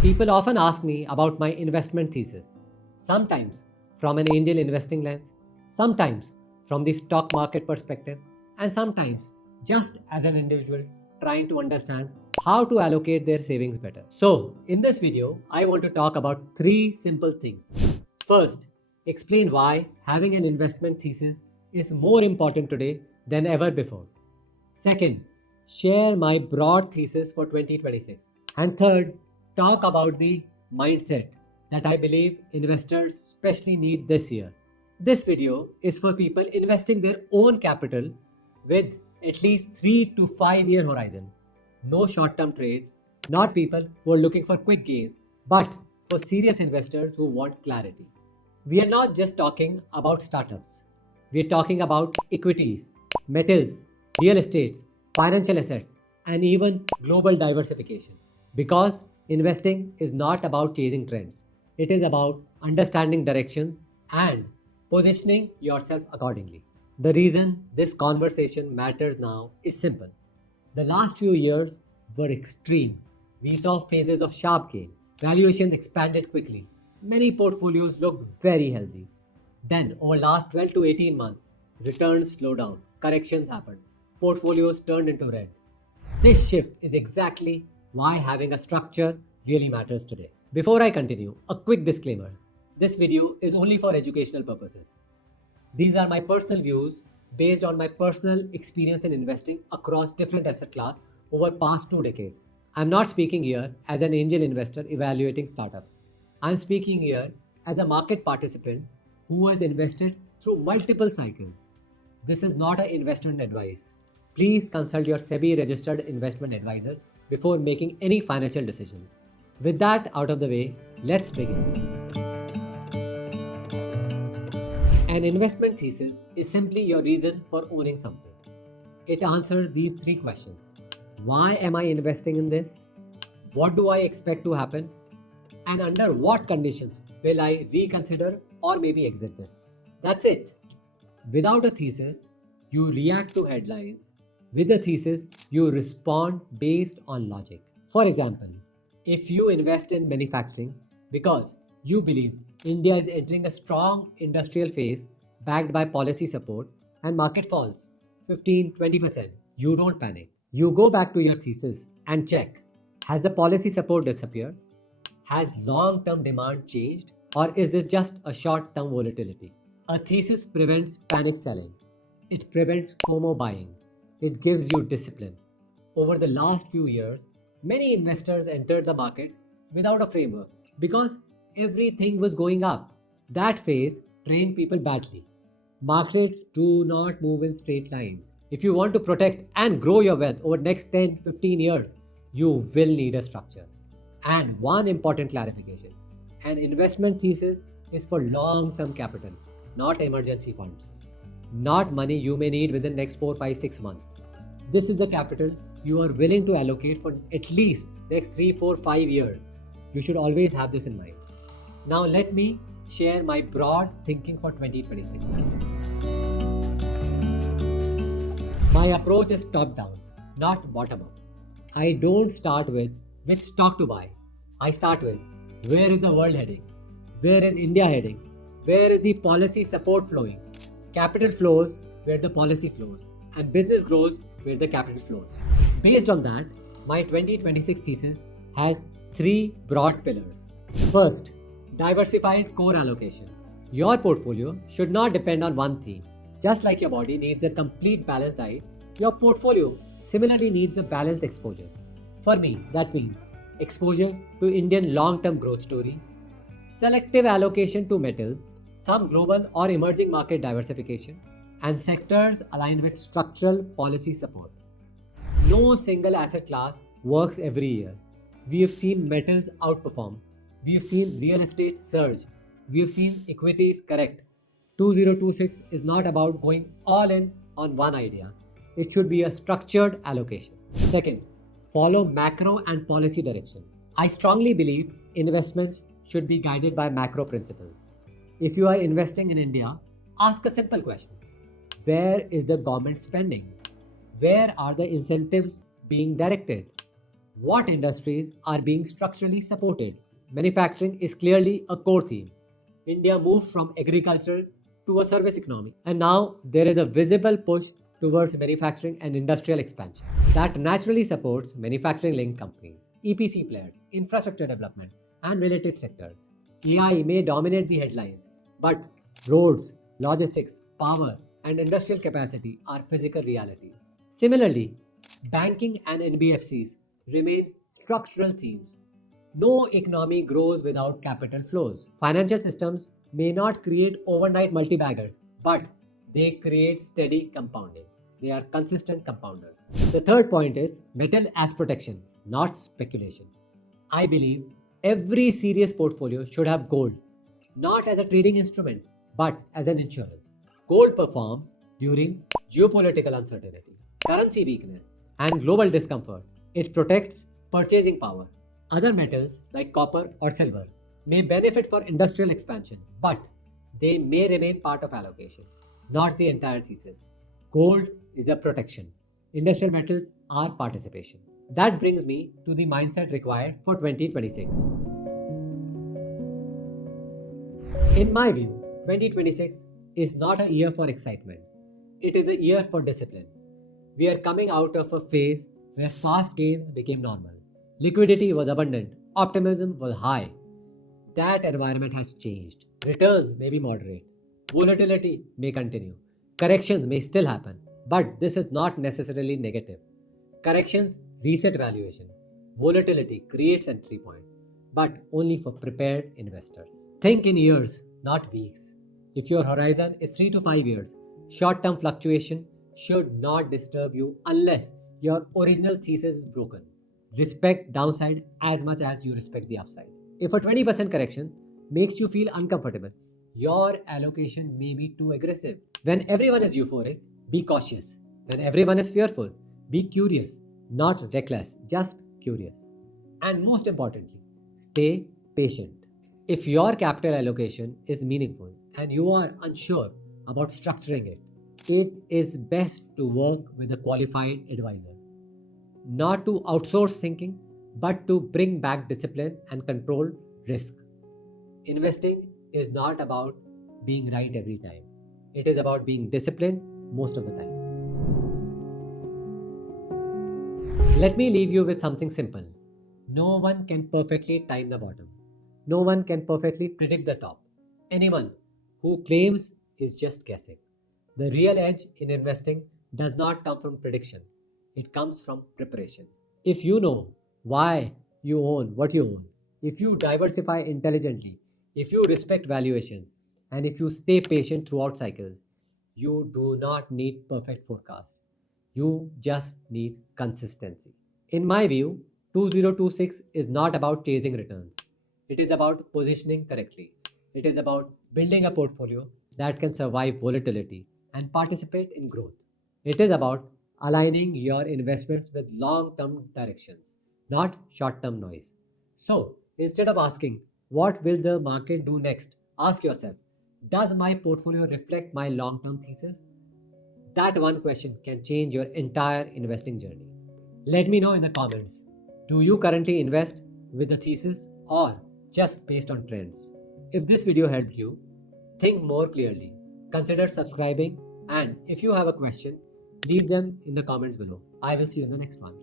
People often ask me about my investment thesis, sometimes from an angel investing lens, sometimes from the stock market perspective, and sometimes just as an individual trying to understand how to allocate their savings better. So, in this video, I want to talk about three simple things. First, explain why having an investment thesis is more important today than ever before. Second, share my broad thesis for 2026. And third, talk about the mindset that I believe investors especially need this year. This video is for people investing their own capital with at least 3 to 5 year horizon. No short term trades, not people who are looking for quick gains, but for serious investors who want clarity. We are not just talking about startups. We are talking about equities, metals, real estates, financial assets, and even global diversification. Because investing is not about chasing trends, it is about understanding directions and positioning yourself accordingly. The reason this conversation matters now is simple. The last few years were extreme. We saw phases of sharp gain. Valuations expanded quickly. Many portfolios looked very healthy. Then, over last 12 to 18 months, returns slowed down, corrections happened, portfolios turned into red. This shift is exactly why having a structure really matters today. Before I continue, a quick disclaimer. This video is only for educational purposes. These are my personal views based on my personal experience in investing across different asset class over past 2 decades. I'm not speaking here as an angel investor evaluating startups. I'm speaking here as a market participant who has invested through multiple cycles. This is not an investment advice. Please consult your SEBI registered investment advisor before making any financial decisions. With that out of the way, let's begin. An investment thesis is simply your reason for owning something. It answers these three questions. Why am I investing in this? What do I expect to happen? And under what conditions will I reconsider or maybe exit this? That's it. Without a thesis, you react to headlines. With a thesis, you respond based on logic. For example, if you invest in manufacturing because you believe India is entering a strong industrial phase backed by policy support and market falls 15-20%, you don't panic. You go back to your thesis and check, has the policy support disappeared? Has long term demand changed? Or is this just a short term volatility? A thesis prevents panic selling. It prevents FOMO buying. It gives you discipline. Over the last few years, many investors entered the market without a framework because everything was going up. That phase trained people badly. Markets do not move in straight lines. If you want to protect and grow your wealth over next 10-15 years, you will need a structure. And one important clarification, an investment thesis is for long-term capital, not emergency funds. Not money you may need within next 4, 5, 6 months. This is the capital you are willing to allocate for at least next 3, 4, 5 years. You should always have this in mind. Now let me share my broad thinking for 2026. My approach is top-down, not bottom-up. I don't start with which stock to buy. I start with where is the world heading? Where is India heading? Where is the policy support flowing? Capital flows where the policy flows, and business grows where the capital flows. Based on that, my 2026 thesis has three broad pillars. First, diversified core allocation. Your portfolio should not depend on one theme. Just like your body needs a complete balanced diet, your portfolio similarly needs a balanced exposure. For me, that means exposure to Indian long-term growth story, selective allocation to metals, some global or emerging market diversification, and sectors aligned with structural policy support. No single asset class works every year. We have seen metals outperform. We have seen real estate surge. We have seen equities correct. 2026 is not about going all in on one idea. It should be a structured allocation. Second, follow macro and policy direction. I strongly believe investments should be guided by macro principles. If you are investing in India, ask a simple question. Where is the government spending? Where are the incentives being directed? What industries are being structurally supported? Manufacturing is clearly a core theme. India moved from agricultural to a service economy, and now there is a visible push towards manufacturing and industrial expansion that naturally supports manufacturing linked companies, EPC players, infrastructure development, and related sectors. AI may dominate the headlines, but roads, logistics, power, and industrial capacity are physical realities. Similarly, banking and NBFCs remain structural themes. No economy grows without capital flows. Financial systems may not create overnight multi-baggers, but they create steady compounding. They are consistent compounders. The third point is metal as protection, not speculation. I believe every serious portfolio should have gold, not as a trading instrument, but as an insurance. Gold performs during geopolitical uncertainty, currency weakness, and global discomfort. It protects purchasing power. Other metals like copper or silver may benefit for industrial expansion, but they may remain part of allocation, not the entire thesis. Gold is a protection. Industrial metals are participation. That brings me to the mindset required for 2026. In my view, 2026 is not a year for excitement. It is a year for discipline. We are coming out of a phase where fast gains became normal. Liquidity was abundant, optimism was high. That environment has changed. Returns may be moderate, volatility may continue, corrections may still happen, but this is not necessarily negative. Corrections reset valuation, volatility creates entry point, but only for prepared investors. Think in years, not weeks. If your horizon is 3 to 5 years, short term fluctuation should not disturb you unless your original thesis is broken. Respect downside as much as you respect the upside. If a 20% correction makes you feel uncomfortable, your allocation may be too aggressive. When everyone is euphoric, be cautious. When everyone is fearful, be curious. Not reckless, just curious. And most importantly, stay patient. If your capital allocation is meaningful and you are unsure about structuring it, it is best to work with a qualified advisor. Not to outsource thinking, but to bring back discipline and control risk. Investing is not about being right every time, it is about being disciplined most of the time. Let me leave you with something simple. No one can perfectly time the bottom. No one can perfectly predict the top. Anyone who claims is just guessing. The real edge in investing does not come from prediction, it comes from preparation. If you know why you own what you own, if you diversify intelligently, if you respect valuations, and if you stay patient throughout cycles, you do not need perfect forecasts. You just need consistency. In my view, 2026 is not about chasing returns. It is about positioning correctly. It is about building a portfolio that can survive volatility and participate in growth. It is about aligning your investments with long term directions, not short term noise. So, instead of asking, what will the market do next? Ask yourself, does my portfolio reflect my long term thesis? That one question can change your entire investing journey. Let me know in the comments. Do you currently invest with the thesis or just based on trends? If this video helped you, think more clearly. Consider subscribing, and if you have a question, leave them in the comments below. I will see you in the next one.